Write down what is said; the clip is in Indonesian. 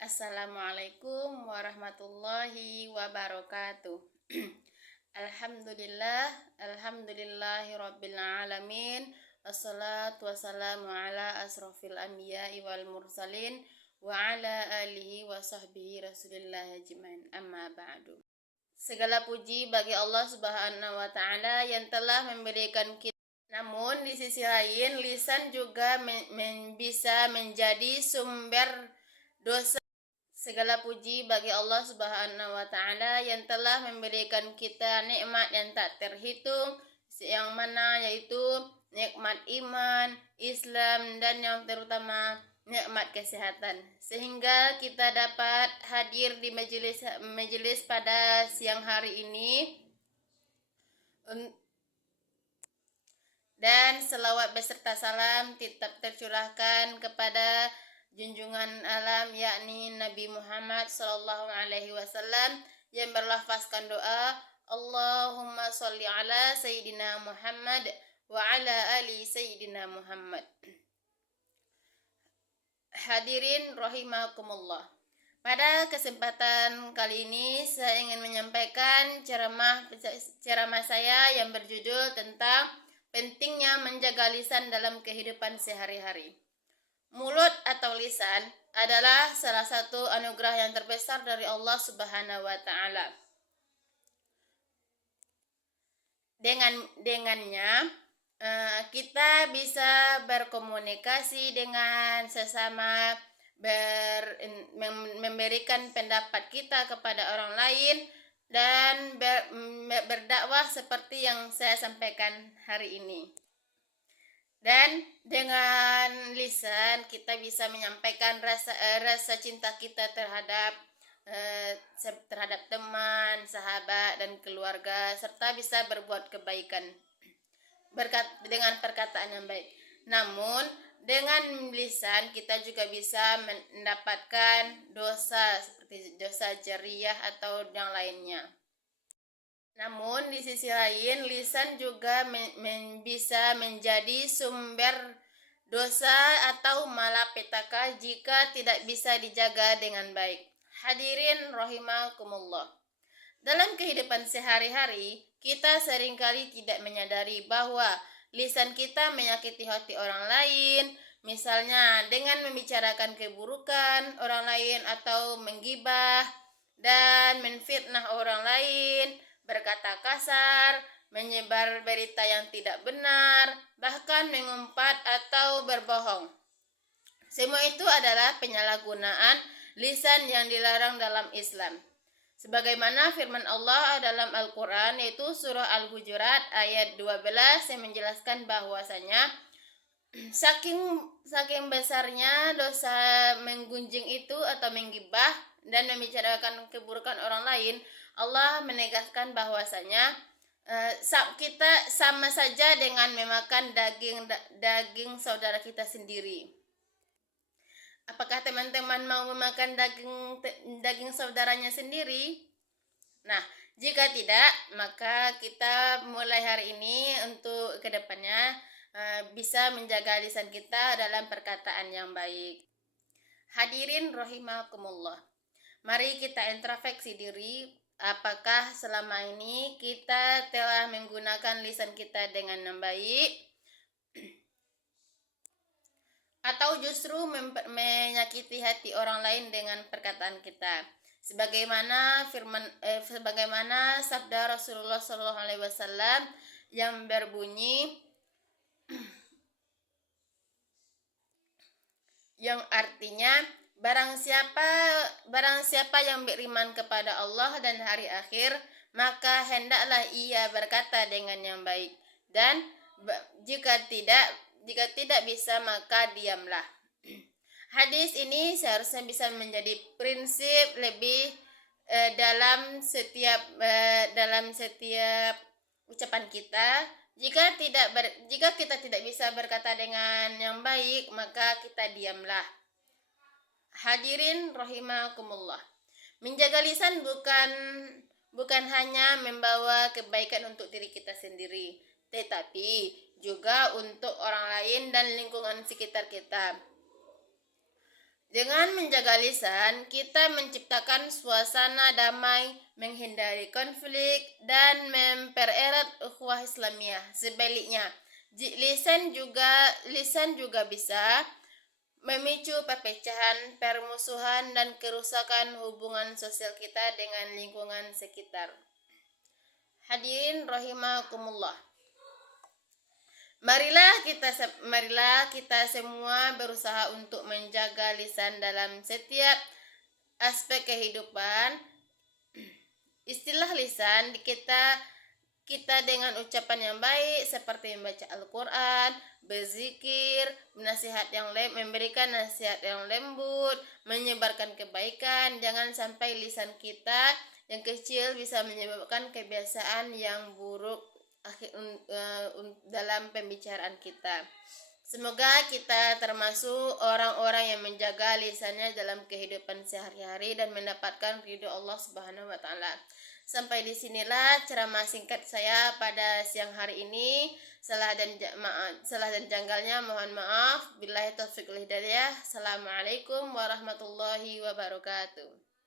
Assalamualaikum warahmatullahi wabarakatuh. Alhamdulillahi alamin. Wassalatu wassalamu ala asrofil anbiya'i wal mursalin wa ala alihi wa sahbihi rasulillah ajmain. Amma ba'du. Segala puji bagi Allah Subhanahu wa taala yang telah memberikan kita. Namun di sisi lain lisan juga bisa menjadi sumber dosa. Segala puji bagi Allah Subhanahu wa taala yang telah memberikan kita nikmat yang tak terhitung, yang mana yaitu nikmat iman, Islam, dan yang terutama nikmat kesehatan. Sehingga kita dapat hadir di majelis pada siang hari ini. Dan selawat beserta salam tetap tercurahkan kepada junjungan alam yakni Nabi Muhammad sallallahu alaihi wasallam yang berlafazkan doa Allahumma sholli ala sayyidina Muhammad wa ala ali sayyidina Muhammad. Hadirin rahimakumullah. Pada kesempatan kali ini saya ingin menyampaikan ceramah saya yang berjudul tentang pentingnya menjaga lisan dalam kehidupan sehari-hari. Mulut atau lisan adalah salah satu anugerah yang terbesar dari Allah Subhanahu wa taala. Dengannya kita bisa berkomunikasi dengan sesama, memberikan pendapat kita kepada orang lain, dan berdakwah seperti yang saya sampaikan hari ini. Dan dengan lisan kita bisa menyampaikan rasa cinta kita terhadap teman, sahabat, dan keluarga, serta bisa berbuat kebaikan dengan perkataan yang baik. Namun dengan lisan kita juga bisa mendapatkan dosa seperti dosa jariyah atau yang lainnya. Namun di sisi lain lisan juga bisa menjadi sumber dosa atau malapetaka jika tidak bisa dijaga dengan baik. Hadirin rahimakumullah. Dalam kehidupan sehari-hari, kita seringkali tidak menyadari bahwa lisan kita menyakiti hati orang lain, misalnya dengan membicarakan keburukan orang lain atau menggibah dan menfitnah orang lain, berkata kasar, menyebar berita yang tidak benar, bahkan mengumpat atau berbohong. Semua itu adalah penyalahgunaan lisan yang dilarang dalam Islam. Sebagaimana firman Allah dalam Al-Quran, yaitu surah Al-Hujurat ayat 12 yang menjelaskan bahwasanya saking besarnya dosa menggunjing itu atau menggibah dan membicarakan keburukan orang lain, Allah menegaskan bahwasanya kita sama saja dengan memakan daging saudara kita sendiri. Apakah teman-teman mau memakan daging saudaranya sendiri? Nah, jika tidak, maka kita mulai hari ini untuk kedepannya bisa menjaga lisan kita dalam perkataan yang baik. Hadirin rahimakumullah. Mari kita introspeksi diri, apakah selama ini kita telah menggunakan lisan kita dengan yang baik atau justru menyakiti hati orang lain dengan perkataan kita. Sebagaimana sabda Rasulullah SAW yang berbunyi, yang artinya barang siapa yang beriman kepada Allah dan hari akhir, maka hendaklah ia berkata dengan yang baik, dan jika tidak bisa maka diamlah. Hadis ini seharusnya bisa menjadi prinsip lebih dalam setiap ucapan kita. Jika kita tidak bisa berkata dengan yang baik, maka kita diamlah. Hadirin rahimakumullah. Menjaga lisan bukan hanya membawa kebaikan untuk diri kita sendiri, tetapi juga untuk orang lain dan lingkungan sekitar kita. Dengan menjaga lisan, kita menciptakan suasana damai, menghindari konflik, dan mempererat ukhuwah Islamiyah. Sebaliknya, lisan juga bisa memicu perpecahan, permusuhan, dan kerusakan hubungan sosial kita dengan lingkungan sekitar. Hadirin rahimakumullah. Marilah kita semua berusaha untuk menjaga lisan dalam setiap aspek kehidupan. Istilah lisan kita dengan ucapan yang baik seperti membaca Al-Quran, berzikir, memberikan nasihat yang lembut, menyebarkan kebaikan. Jangan sampai lisan kita yang kecil bisa menyebabkan kebiasaan yang buruk dalam pembicaraan kita. Semoga kita termasuk orang-orang yang menjaga lisannya dalam kehidupan sehari-hari dan mendapatkan ridho Allah Subhanahu wa taala. Sampai di sinilah ceramah singkat saya pada siang hari ini. Salah dan janggalnya mohon maaf. Billahi taufiq wal hidayah. Assalamualaikum warahmatullahi wabarakatuh.